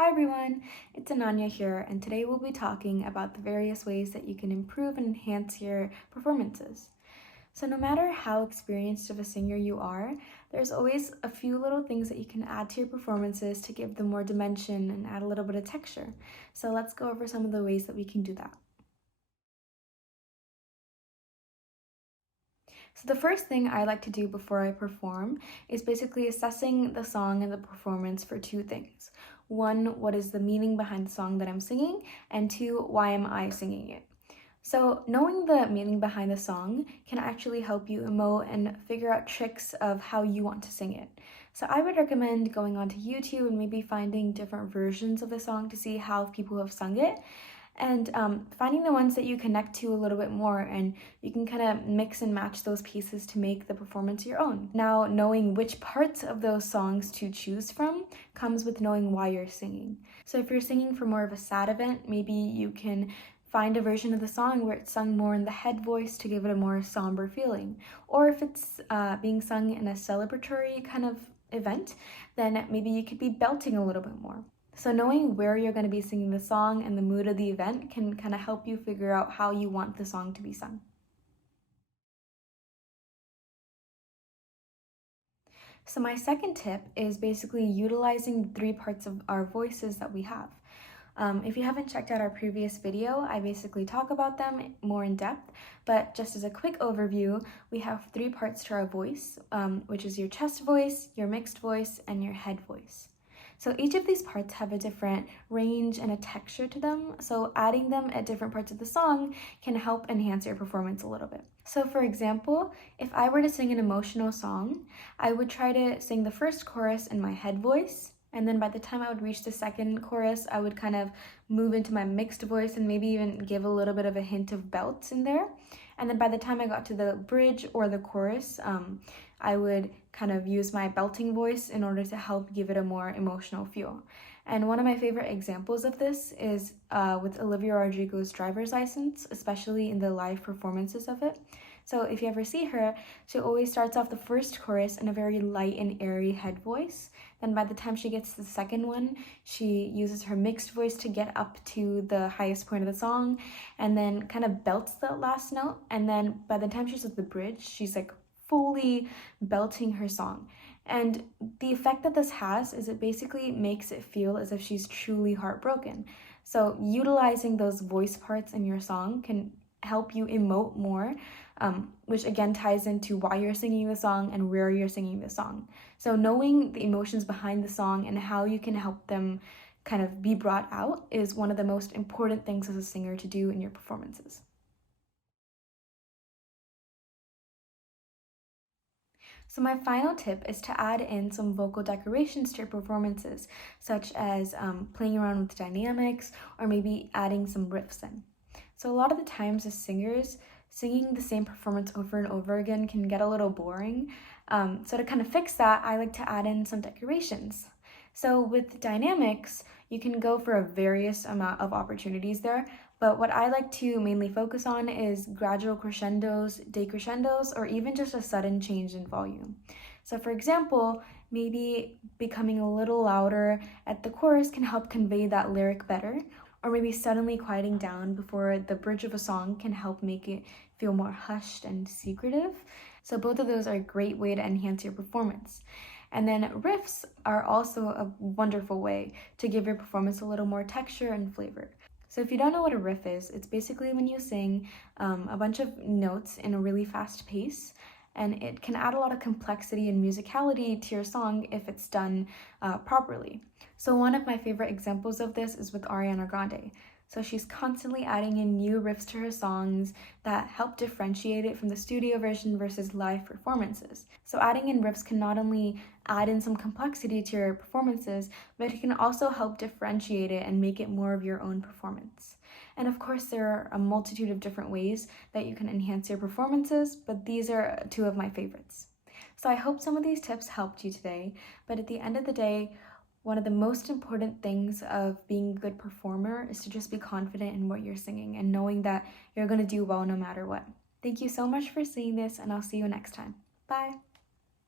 Hi everyone, it's Ananya here, and today we'll be talking about the various ways that you can improve and enhance your performances. So no matter how experienced of a singer you are, there's always a few little things that you can add to your performances to give them more dimension and add a little bit of texture. So let's go over some of the ways that we can do that. So the first thing I like to do before I perform is basically assessing the song and the performance for two things. One, what is the meaning behind the song that I'm singing? And two, why am I singing it? So knowing the meaning behind the song can actually help you emote and figure out tricks of how you want to sing it. So I would recommend going onto YouTube and maybe finding different versions of the song to see how people have sung it, and finding the ones that you connect to a little bit more, and you can kind of mix and match those pieces to make the performance your own. Now, knowing which parts of those songs to choose from comes with knowing why you're singing. So if you're singing for more of a sad event, maybe you can find a version of the song where it's sung more in the head voice to give it a more somber feeling. Or if it's being sung in a celebratory kind of event, then maybe you could be belting a little bit more. So knowing where you're going to be singing the song and the mood of the event can kind of help you figure out how you want the song to be sung. So my second tip is basically utilizing the three parts of our voices that we have. If you haven't checked out our previous video, I basically talk about them more in depth, but just as a quick overview, we have three parts to our voice, which is your chest voice, your mixed voice, and your head voice. So each of these parts have a different range and a texture to them, so adding them at different parts of the song can help enhance your performance a little bit. So for example, if I were to sing an emotional song, I would try to sing the first chorus in my head voice, and then by the time I would reach the second chorus, I would kind of move into my mixed voice and maybe even give a little bit of a hint of belts in there. And then by the time I got to the bridge or the chorus, I would kind of use my belting voice in order to help give it a more emotional feel. And one of my favorite examples of this is with Olivia Rodrigo's Driver's License, especially in the live performances of it. So if you ever see her, she always starts off the first chorus in a very light and airy head voice. Then by the time she gets to the second one, she uses her mixed voice to get up to the highest point of the song and then kind of belts that last note. And then by the time she's at the bridge, she's like fully belting her song. And the effect that this has is it basically makes it feel as if she's truly heartbroken. So utilizing those voice parts in your song can help you emote more, which again ties into why you're singing the song and where you're singing the song. So knowing the emotions behind the song and how you can help them kind of be brought out is one of the most important things as a singer to do in your performances. So my final tip is to add in some vocal decorations to your performances, such as playing around with dynamics or maybe adding some riffs in. So a lot of the times as singers, singing the same performance over and over again can get a little boring. So to kind of fix that, I like to add in some decorations. So with dynamics, you can go for a various amount of opportunities there, but what I like to mainly focus on is gradual crescendos, decrescendos, or even just a sudden change in volume. So for example, maybe becoming a little louder at the chorus can help convey that lyric better, or maybe suddenly quieting down before the bridge of a song can help make it feel more hushed and secretive. So both of those are a great way to enhance your performance. And then riffs are also a wonderful way to give your performance a little more texture and flavor. So if you don't know what a riff is, it's basically when you sing a bunch of notes in a really fast pace, and it can add a lot of complexity and musicality to your song if it's done properly. So one of my favorite examples of this is with Ariana Grande. So she's constantly adding in new riffs to her songs that help differentiate it from the studio version versus live performances. So adding in riffs can not only add in some complexity to your performances, but it can also help differentiate it and make it more of your own performance. And of course, there are a multitude of different ways that you can enhance your performances, but these are two of my favorites. So I hope some of these tips helped you today, but at the end of the day, one of the most important things of being a good performer is to just be confident in what you're singing and knowing that you're going to do well no matter what. Thank you so much for seeing this, and I'll see you next time. Bye!